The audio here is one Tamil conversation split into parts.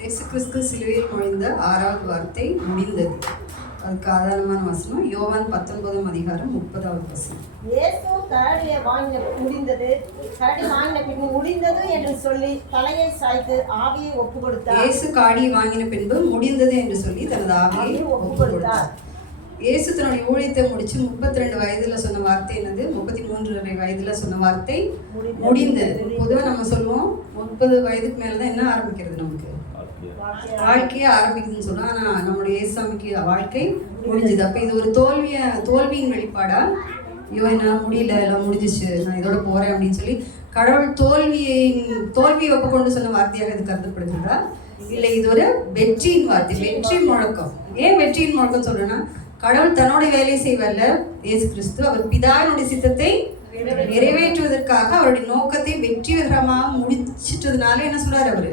இயேசு கிறிஸ்து சிலுவையில் மொழிந்த 6வது வார்த்தை முடிந்தது. அதுக்கு ஆதாரமான வசனம் யோவான் 19 அதிகாரம் 30வது வசனம். இயேசு கரடியை வாங்கின முடிந்தது, கரடி வாங்கின பின்பு முடிந்தது என்று சொல்லி தலையை சாய்த்து ஆவியை ஒப்பு கொடுத்தார். இயேசு காடியை வாங்கின பின்பு முடிந்தது என்று சொல்லி தனது ஆவியை ஒப்பு கொடுத்தார். இயேசு தன்னுடைய ஊழியத்தை முடிச்சு 32 வயதுல சொன்ன வார்த்தை என்னது? 33 வயதுல சொன்ன வார்த்தை முடிந்தது. பொதுவாக நம்ம சொல்லுவோம் 30 வயதுக்கு மேலதான் என்ன ஆரம்பிக்கிறது, நமக்கு வாழ்க்கையே ஆரம்பிக்குதுன்னு சொல்லுவோம். ஆனா நம்மளுடைய இயேசுசாமிக்கு வாழ்க்கை முடிஞ்சது. அப்ப இது ஒரு தோல்வியின் வெளிப்பாடா? ஐயோ என்னால் முடியல, எல்லாம் முடிஞ்சிச்சு, நான் இதோட போறேன் அப்படின்னு சொல்லி கடவுள் தோல்வியை ஒப்புக்கொண்டு சொன்ன வார்த்தையாக இது கருதப்படுகிறதா? இல்லை, இது ஒரு வெற்றியின் வார்த்தை, வெற்றி முழக்கம். ஏன் வெற்றியின் முழக்கம் சொல்றேன்னா, கடவுள் தன்னுடைய வேலையை செய்வார்ல இயேசு கிறிஸ்து, அவர் பிதாவினுடைய சித்தத்தை நிறைவேற்றுவதற்காக அவருடைய நோக்கத்தை வெற்றிகரமாக முடிச்சிட்டதுனால என்ன சொல்றாரு அவரு?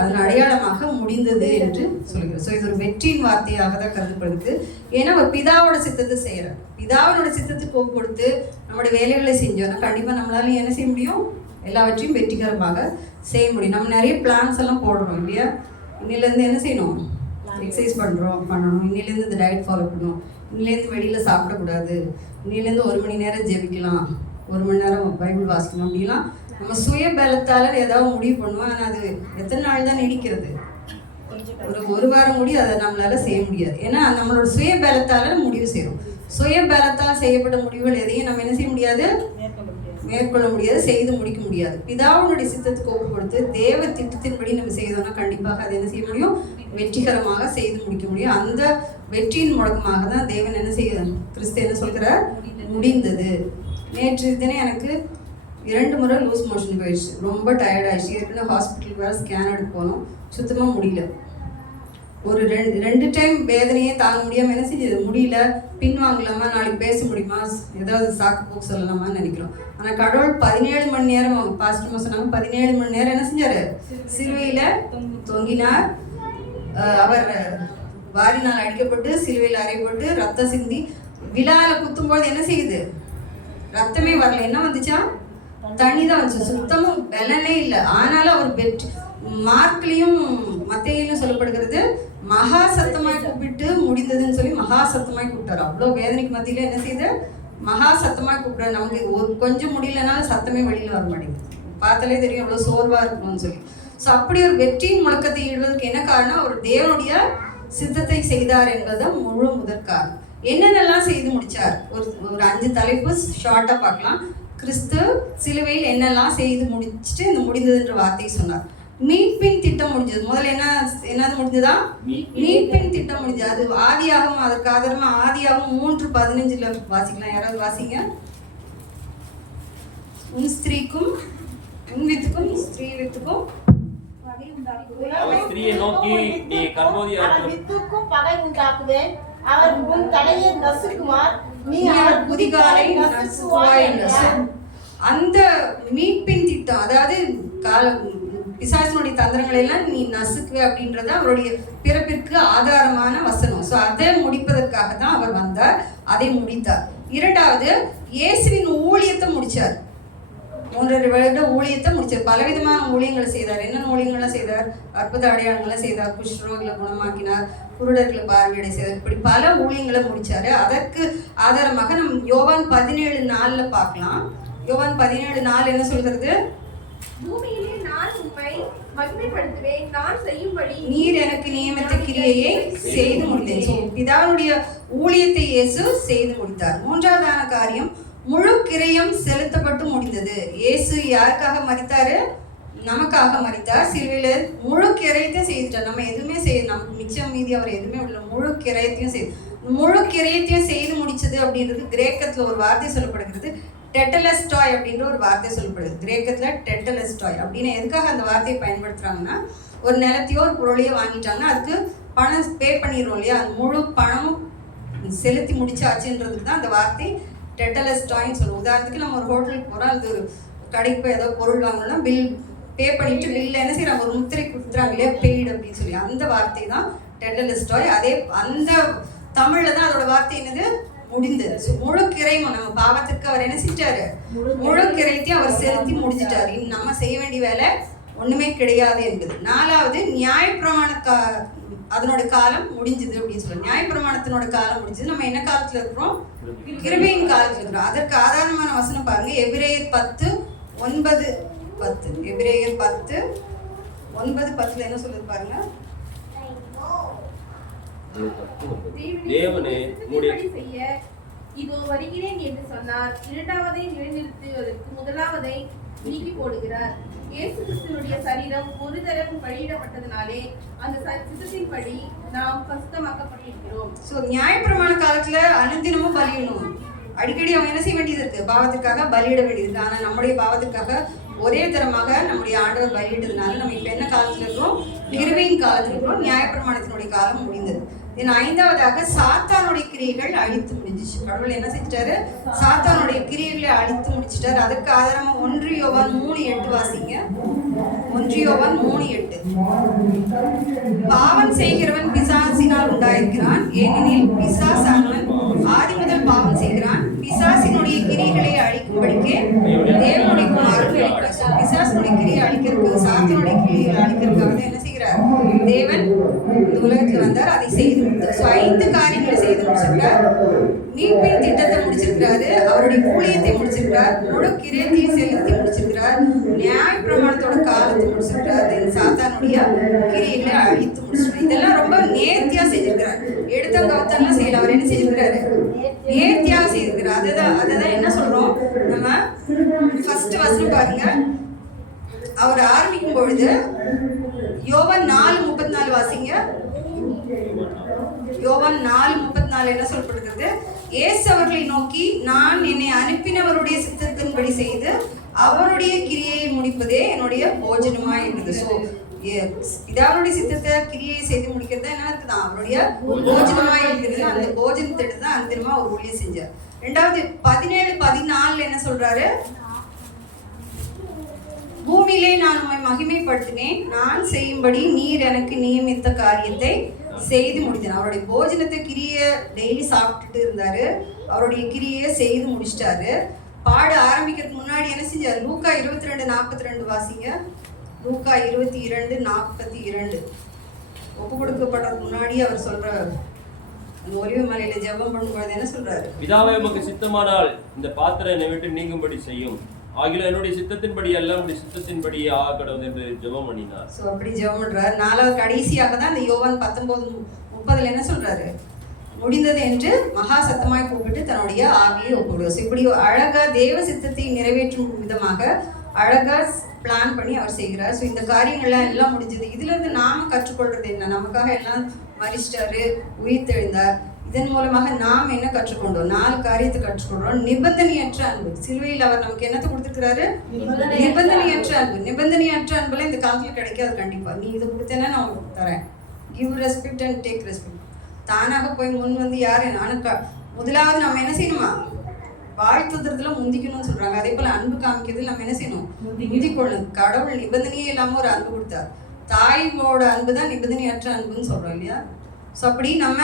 அதன் அடையாளமாக முடிந்தது என்று சொல்கிறார். ஸோ இது ஒரு வெற்றியின் வார்த்தையாக தான் கருதப்படுது. ஏன்னா அவர் பிதாவோட சித்தத்தை செய்யறார். பிதாவினோட சித்தத்துக்கு ஒப்பு கொடுத்து நம்மளுடைய வேலைகளை செஞ்சோம்னா கண்டிப்பா நம்மளால என்ன செய்ய முடியும்? எல்லாவற்றையும் வெற்றிகரமாக செய்ய முடியும். நம்ம நிறைய பிளான்ஸ் எல்லாம் போடுறோம் இல்லையா? இன்னிலேருந்து என்ன செய்யணும்? எக்ஸசைஸ் பண்ணணும். இன்னிலேருந்து இந்த டயட் ஃபாலோ பண்ணணும். இன்னிலேருந்து வெளியில் சாப்பிடக்கூடாது. இன்னிலேருந்து 1 மணி நேரம் ஜெபிக்கலாம், 1 மணி நேரம் பைபிள் வாசிக்கணும். அப்படிலாம் நம்ம சுய பலத்தால் ஏதாவது முடிவு பண்ணுவோம். ஆனால் அது எத்தனை நாள் தான் நீடிக்கிறது? ஒரு வாரம் கூட அதை நம்மளால செய்ய முடியாது. ஏன்னா நம்மளோட சுய பலத்தால் முடிவு செய்யறோம். சுய பலத்தால் செய்யப்பட்ட முடிவுகள் எதையும் நம்ம என்ன செய்ய முடியாது? மேற்கொள்ள முடியாது, செய்து முடிக்க முடியாது. பிதாவுடைய சித்தத்துக்கு ஒப்பு கொடுத்து தேவ திட்டத்தின்படி நம்ம செய்தோம்னா கண்டிப்பாக அதை என்ன செய்ய முடியும்? வெற்றிகரமாக செய்து முடிக்க முடியும். அந்த வெற்றியின் முழக்கமாக தான் தேவன் என்ன செய்ய கிறிஸ்து என்ன சொல்கிறார்? முடிந்தது. நேற்று தினம் எனக்கு 2 முறை லூஸ் மோஷன் போயிடுச்சு. ரொம்ப டயர்ட் ஆயிடுச்சு. ஏற்கனவே ஹாஸ்பிட்டலுக்கு வேறு ஸ்கேன் எடுத்து போனோம். சுத்தமாக முடியல. ஒரு ரெண்டு டைம் வேதனையே தாங்க முடியாமல் என்ன செஞ்சது? முடியல. பின்வாங்கலாமா, நாளைக்கு பேச முடியுமா, ஏதாவது சாக்கு போக்கு சொல்லலாமான்னு நினைக்கிறோம். ஆனால் கடவுள் 17 மணி நேரம், பாஸ்டர் சொன்னாங்க 17 மணி நேரம் என்ன செஞ்சாரு? சிலுவையில் தொங்கினார். அவர் வாரினால் அடிக்கப்பட்டு சிலுவையில் அறையப்பட்டு ரத்தம் சிந்தி விழால குத்தும்போது என்ன செய்யுது? ரத்தமே வரல. என்ன வந்துச்சா? தண்ணி தான் வந்துச்சு. சுத்தமும் பலனே இல்லை. ஆனாலும் அவர் வெற்றி மார்க்லையும் மத்தேயிலும் சொல்லப்படுகிறது, மகா சத்தமாய் கூப்பிட்டு முடிந்ததுன்னு சொல்லி மகா சத்தமாய் கூப்பிட்டாரு. அவ்வளோ வேதனைக்கு மத்தியில என்ன செய்யுது? மகா சத்தமாய் கூப்பிட்டாரு. நமக்கு கொஞ்சம் முடியலனாலும் சத்தமே வெளியில வர மாட்டேங்குது. பார்த்தாலே தெரியும் அவ்வளோ சோர்வா இருக்கணும்னு சொல்லி. ஸோ அப்படி ஒரு வெற்றியின் முழக்கத்தை ஈடுவதற்கு என்ன காரணம்? அவர் தேவனுடைய சித்தத்தை செய்தார் என்பதுதான் முழு முதற் காரணம். என்னென்னலாம் செய்து முடிச்சார்? ஒரு 5 தலைப்பு ஷார்ட்டா பார்க்கலாம். கிறிஸ்து சிலுவையில் என்னெல்லாம் செய்து முடிச்சுட்டு இந்த முடிந்ததுன்ற வார்த்தையை சொன்னார். மீட்பின் திட்டம் முடிஞ்சது. முதல்ல என்னது முடிஞ்சதா? மீட்பின் திட்டம் முடிஞ்சது. அது ஆதியாகமம், அதற்கு ஆதாரமா ஆதியாகமம் 3:15 வாசிக்கலாம். யாராவது வாசிங்க. உன் ஸ்திரீக்கும் உன் வித்துக்கும் ஸ்திரீ வித்துக்கும் ஸ்திரீயை நோக்கி நீ கர்மோதியார் வித்துக்கும் பகை உண்டாக்குவேன். அவர் உன் தலையை நசுக்குமார், நீ அவர் குதிகாலை நசுக்குவாய் என்று. அந்த மீட்பின் திட்டம், அதாவது பிசாசினுடைய தந்திரங்களை எல்லாம் நீ நசுக்குவே அப்படின்றத அவருடைய பிறப்பிற்கு ஆதாரமான வசனம். ஸோ அதை முடிப்பதற்காக தான் அவர் வந்தார், அதை முடித்தார். 2வது, இயேசுவின் ஊழியத்தை முடிச்சார். 3 வருட ஊழியத்தை முடிச்சார். பலவிதமான ஊழியங்களை செய்தார். என்னென்ன ஊழியங்கள்லாம் செய்தார்? அற்புத அடையாளங்களை செய்தார். குஷ்டரோகிகளை குணமாக்கினார், குருடர்களை பார்வையடை செய்தார். இப்படி பல ஊழியங்களை முடிச்சாரு. அதற்கு ஆதாரமாக நம்ம யோவான் 17:4 பார்க்கலாம். யோவான் 17:4 என்ன சொல்கிறது? பூமியிலே நான் உம்மை மகிமைப்படுத்துவேன், நான் செய்யும்படி நீர் எனக்கு நியமித்த கிரியையை செய்து முடித்தேன். ஸோ பிதாவுடைய ஊழியத்தை இயேசு செய்து முடித்தார். 3வதான காரியம், முழு கிரயம் செலுத்தப்பட்டு முடிந்தது. இயேசு யாருக்காக மரித்தாரு? நமக்காக மரித்தார். சிலுவையில முழு கிரயத்தையும் செய்துட்டார். நம்ம எதுவுமே நமக்கு மிச்சம் மீதி அவர் எதுவுமே இல்லை. முழு கிரயத்தையும் செய்து முடிச்சது அப்படின்றது கிரேக்கத்துல ஒரு வார்த்தை சொல்லப்படுகிறது, டெட்டலஸ்டாய் அப்படின்ற ஒரு வார்த்தை சொல்லப்படுது. கிரேக்கத்துல டெட்டலஸ்டாய் அப்படின்னு எதுக்காக அந்த வார்த்தையை பயன்படுத்துறாங்கன்னா, ஒரு நிலத்தையோ ஒரு பொருளையோ வாங்கிட்டாங்கன்னா அதுக்கு பணம் பே பண்ணிடுறோம் இல்லையா? அந்த முழு பணமும் செலுத்தி முடிச்சாச்சுன்றதுக்கு தான் அந்த வார்த்தை டெட்டலஸ்டாய்ன்னு சொல்லுவோம். உதாரணத்துக்கு நம்ம ஒரு ஹோட்டலுக்கு போகிறோம், அது ஒரு கடைக்கு போய் ஏதோ பொருள் வாங்கணும்னா பில் பே பண்ணிட்டு பில்ல என்ன செய்யறாங்க? ஒரு முத்திரை கொடுத்துறாங்க இல்லையா, பெய்டு அப்படின்னு சொல்லி. அந்த வார்த்தை தான் டெட்டலஸ்டாய். அதே அந்த தமிழ்ல தான் அதோட வார்த்தை என்னது? முடிந்தது. முழு கிரையும் நம்ம பாவத்திற்கு அவர் என்ன செஞ்சாரு? முழு கிரைத்தையும் அவர் செலுத்தி முடிச்சிட்டாரு. நம்ம செய்ய வேண்டிய வேலை ஒண்ணுமே கிடையாது என்பது. நாலாவது நியாயப்பிரமாண அதனோட காலம் முடிஞ்சது அப்படின்னு சொல்றோம். நியாயப்பிரமாணத்தினோட காலம் முடிஞ்சது. நம்ம என்ன காலத்துல இருக்கிறோம்? கிருபையின் காலத்துல இருக்கிறோம். அதற்கு ஆதாரமான வசனம் பாருங்க, எபிரேயர் 10:9-10. எபிரேயர் 10:9-10 என்ன சொல்லுது பாருங்க. தேவனே சித்தத்தின்படி செய்ய இதோ வருகிறேன் என்று சொன்னார். இரண்டாவதை நிலைநிறுத்துவதற்கு முதலாவதை நீக்கி போடுகிறார். இயேசு கிறிஸ்துவினுடைய சரீரம் ஒரு தரம் பலியிடப்பட்டதினாலே அந்த சித்தத்தின்படி நாம் பரிசுத்தமாக்கப்பட்டிருக்கிறோம். சோ நியாயப்பிரமாண காலத்துல அனுதினமும் பலியிடணும். அடிக்கடி அவங்க என்ன செய்ய வேண்டியது இருக்கு? பாவத்திற்காக பலியிட வேண்டியது இருக்கு. ஆனா நம்முடைய பாவத்திற்காக ஒரே தரமாக நம்முடைய ஆண்டவர் பலியிட்டதுனால நம்ம இப்ப என்ன காலத்துல இருக்கிறோம்? கிருபையின் காலத்துல இருக்கிறோம். நியாயப்பிரமாணத்தினுடைய காலம் முடிந்தது. ஐந்தாவதாக சாத்தானுடைய கிரியைகள் அழித்து முடிஞ்சிச்சு. கடவுள் என்ன செஞ்சிட்டாரு? சாத்தானுடைய கிரியைகளை அழித்து முடிச்சிட்டாரு. அதற்கு ஆதாரமா 1 யோவான் 3:8 வாசிங்க. 1 யோவான் 3:8. பாவம் செய்கிறவன் பிசாசினால் உண்டாயிருக்கிறான், ஏனெனில் பிசாசானவன் ஆதி முதல் பாவம் செய்கிறான். பிசாசினுடைய கிரியைகளை அழிக்கும்படிக்கே தேவனுடைய குமாரன் வெளிப்பட்டார். பிசாசினுடைய கிரியை அழிக்கிறதுக்கு, சாத்தானுடைய கிரியைகளை அழிக்கிறதுக்காக என்ன செய்கிறார்? தேவன் இந்த உலகத்துல வந்தார், அதை செய்து முடித்தார். 5 காரியங்களை செய்து முடிச்சிருக்கிறார். மீட்பின் திட்டத்தை முடிச்சிருக்கிறாரு, அவருடைய ஊழியத்தை முடிச்சிருக்கிறார், முழு கிரியையை செலுத்தி முடிச்சிருக்கிறார், நியாய பிரமாணத்தோட காலத்தை முடிச்சிருக்கிறார், சாத்தானுடைய கிரியைகளை அழித்து முடிச்சிருக்கிறார். இதெல்லாம் ரொம்ப நேர்த்தியா செஞ்சிருக்கிறார். எடுத்த கவுத்தெல்லாம் செய்யல, அவர் என்ன செஞ்சிருக்கிறாரு? நேர்த்தியாக செய்திருக்கிறார். அதுதான் என்ன சொல்றோம் நம்ம. ஃபர்ஸ்ட் வசனம் பாருங்க. அவர் ஆரம்பிக்கும் பொழுது யோவான் 4:34 வாசிங்க. யோவான் 4:34 என்ன சொல்லப்படுகிறது? இயேசு அவர்களை நோக்கி, நான் என்னை அனுப்பினவருடைய சித்தத்தின்படி செய்து அவருடைய கிரியையை முடிப்பதே என்னுடைய போஜனமாய் இருக்குது. ஸோ பிதாவுடைய சித்தத்தை கிரியை செய்து முடிக்கிறது என்ன இருக்குதான்? அவருடைய போஜனமாய் இருக்குது. அந்த போஜனத்தை எடுத்து தான் அந்திரமா ஒரு ஊழியம் செஞ்சார். 17:14 என்ன சொல்றாரு? பூமியிலே நான் உம்மை மகிமைப்படுத்தினேன், நான் செய்யும்படி நீர் எனக்கு நியமித்த காரியத்தை செய்து முடித்தேன். அவருடைய போஜனத்தை கிரியை டெய்லி சாப்பிட்டுட்டு இருந்தாரு. அவருடைய கிரியை செய்து முடிச்சிட்டாரு. பாட ஆரம்பிக்கிறதுக்கு முன்னாடி என்ன செஞ்சார்? லூக்கா 22:42 வாசிங்க. லூக்கா 22:42. ஒப்பு கொடுக்கப்படுறதுக்கு முன்னாடி அவர் சொல்ற ஒலிவ மலையில ஜெபம் பண்ணும்போது என்ன சொல்றாரு? பிதாவே உமக்கு சித்தமானால் இந்த பாத்திரம் என்னை விட்டு நீங்கும்படி செய்யும், ஆகில என்னுடைய சித்தத்தின்படி அல்ல உடைய சித்தத்தின்படியே ஆகக்கூடாது என்று ஜெபம் பண்ணினார். சோ அப்படி ஜெபம் பண்றாரு. நாலாவது கடைசியாக தான் இந்த யோவான் 19:30 என்ன சொல்றாரு? முடிந்தது என்று மகா சத்தமாய் கூப்பிட்டு தன்னுடைய ஆவியை ஒப்புவிடுவார். இப்படி அழகா தேவ சித்தத்தை நிறைவேற்றும் விதமாக அழகா பிளான் பண்ணி அவர் செய்கிறார். ஸோ இந்த காரியங்கள்லாம் எல்லாம் முடிஞ்சது. இதுல இருந்து நாம கற்றுக்கொள்றது என்ன? நமக்காக எல்லாம் மரிச்சிட்டாரு, உயிர்த்தெழுந்தார். இதன் மூலமாக நாம் என்ன கற்றுக்கொண்டோம்? 4 காரியத்தை கற்றுக்கொண்டோம். நிபந்தனையற்ற அன்பு. சிலுவையில் அவர் நமக்கு என்னத்தை கொடுத்துருக்கிறாரு? நிபந்தனையற்ற அன்பு. நிபந்தனையற்ற அன்புல இந்த காலத்துல கிடைக்காது. கண்டிப்பா நீ இதை கொடுத்தேன்னா நான் உங்களுக்கு தரேன். Give respect and take respect. தானாக போய் முன் வந்து யாரு? முதலாவது நம்ம என்ன செய்யணுமா? வாழ்த்துறதுல முந்திக்கணும்னு சொல்றாங்க. அதே போல அன்பு காமிக்கிறதுல நம்ம என்ன செய்யணும்? முந்திக்கொள்ளணும். கடவுள் நிபந்தனையே இல்லாம ஒரு அன்பு கொடுத்தார். தாயோட அன்பு தான் நிபந்தனையற்ற அன்புன்னு சொல்றோம் இல்லையா? ஸோ அப்படி நம்ம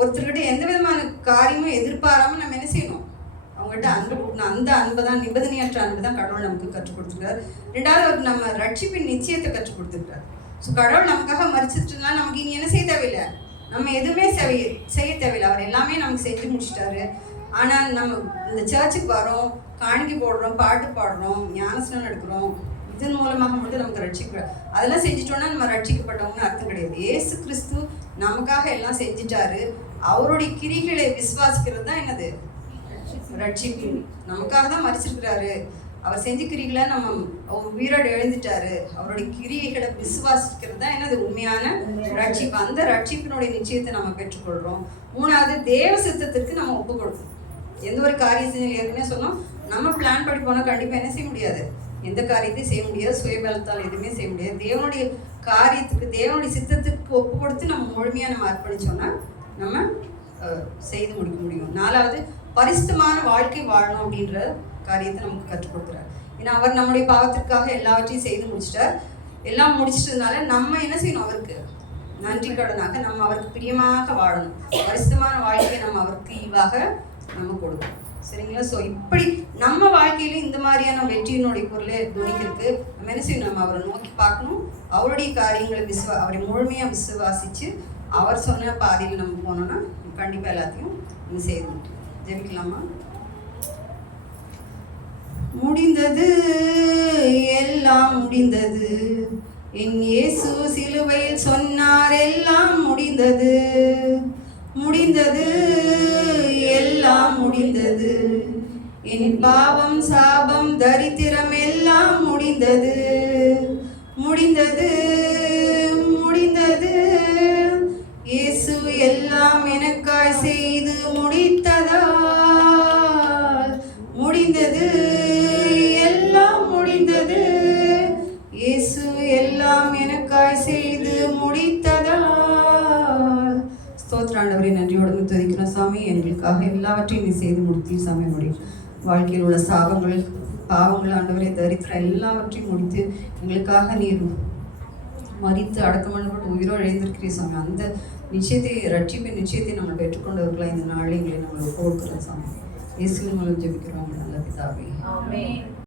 ஒருத்தர்கிட்ட எந்த விதமான காரியமும் எதிர்பாராம நம்ம என்ன செய்யணும்? அவங்ககிட்ட அன்பு கொடுக்கணும். அந்த அன்பு தான், நிபந்தனையற்ற அன்பு தான் கடவுள் நமக்கு கற்றுக் கொடுத்துருக்காரு. 2வது நம்ம ரட்சிப்பின் நிச்சயத்தை கற்றுக் கொடுத்துருக்காரு. ஸோ கடவுள் நமக்காக மறிச்சிட்டுனா நமக்கு இனி என்ன செய்ய தேவையில்லை, நம்ம எதுவுமே செய்ய தேவையில்லை. அவர் எல்லாமே நமக்கு செஞ்சு முடிச்சிட்டாரு. ஆனால் நம்ம இந்த சர்ச்சுக்கு வரோம், காணிக்கை போடுறோம், பாட்டு பாடுறோம், ஞானஸ்நானம் எடுக்கிறோம். இதன் மூலமாக மட்டும் நமக்கு ரட்சிக்க, அதெல்லாம் செஞ்சிட்டோம்னா நம்ம ரட்சிக்கப்பட்டவங்கன்னு அர்த்தம் கிடையாது. இயேசு கிறிஸ்து நமக்காக எல்லாம் செஞ்சிட்டாரு. அவருடைய கிரிகளை விசுவாசிக்கிறது தான் என்னது? ரட்சிப்பு. நமக்காக தான் மரிச்சிருக்கிறாரு. அவர் செஞ்ச கிரிகளை நம்ம உயிரோடு எழுந்துட்டாரு. அவருடைய கிரியைகளை விசுவாசிக்கிறது தான் என்னது? உண்மையான ரட்சிப்பு. அந்த ரட்சிப்பினுடைய நிச்சயத்தை நம்ம பெற்றுக்கொள்றோம். 3வது தேவ சித்தத்திற்கு நம்ம ஒப்பு கொடுக்கணும். எந்த ஒரு காரியம் செஞ்சு ஏற்கனவே சொன்னோம், நம்ம பிளான் படி போனால் கண்டிப்பாக என்ன செய்ய முடியாது? எந்த காரியத்தையும் செய்ய முடியாது. சுயபலத்தால் எதுவுமே செய்ய முடியாது. தேவனுடைய காரியத்துக்கு, தேவனுடைய சித்தத்துக்கு ஒப்பு கொடுத்து நம்ம முழுமையாக நம்ம அர்ப்பணிச்சோம்னா நம்ம செய்து முடிக்க முடியும். 4வது பரிசுத்தமான வாழ்க்கை வாழணும் அப்படின்ற காரியத்தை நமக்கு கற்றுக் கொடுக்குறாரு. ஏன்னா அவர் நம்முடைய பாவத்திற்காக எல்லாவற்றையும் செய்து முடிச்சிட்டார். எல்லாம் முடிச்சிட்டதுனால நம்ம என்ன செய்யணும்? அவருக்கு நன்றி கடனாக நம்ம அவருக்கு பிரியமாக வாழணும். பரிசுத்தமான வாழ்க்கையை நம்ம அவருக்கு ஈவாக நம்ம கொடுக்கணும். சரிங்களா? ஸோ இப்படி நம்ம வாழ்க்கையில இந்த மாதிரியான வெற்றியினுடைய பொருளை துணிக்கிறதுக்கு நம்ம என்ன செய்யணும்? நம்ம அவரை நோக்கி பார்க்கணும். அவருடைய காரியங்களை அவரை முழுமையாக விசுவாசித்து அவர் சொன்ன பாதையில் நம்ம போனோம்னா கண்டிப்பாக எல்லாத்தையும் நம்ம செய்து ஜெபிக்கலாமா? முடிந்தது, எல்லாம் முடிந்தது. என் இயேசு சிலுவையில் சொன்னார், எல்லாம் முடிந்தது. முடிந்தது, எல்லாம் முடிந்தது. என் பாவம், சாபம், தரித்திரம் எல்லாம் முடிந்தது. முடிந்தது, முடிந்தது. இயேசு எல்லாம் எனக்காய் செய்து முடித்ததால் முடிந்தது, எல்லாம் முடிந்தது. இயேசு எல்லாம் எனக்காய் செய்து முடித்ததால். ஸ்தோத்திர ஆண்டவரே, நன்றியோடு துதிக்கிறோம் சாமி. எங்களுக்காக எல்லாவற்றையும் நீ செய்து முடித்தீர் சாமி. முடியும் வாழ்க்கையில் உள்ள சாபங்கள், பாவங்கள், ஆண்டவரே தரித்திரம் எல்லாவற்றையும் முடித்து எங்களுக்காக நீர் மரித்து அடக்கம் பண்ணப்பட்டு உயிரோடு எழுந்திருக்கிறீர் சாமி. அந்த நிச்சயத்தை, ரட்சிப்பின் நிச்சயத்தை நம்ம பெற்றுக்கொண்டவர்களாக இந்த நாளில் எங்களை நம்ம கொடுக்குறோம் சாமி. இயேசுவின் மூலம் ஜெபிக்கிறோம் நல்ல பிதாவே. ஆமென்.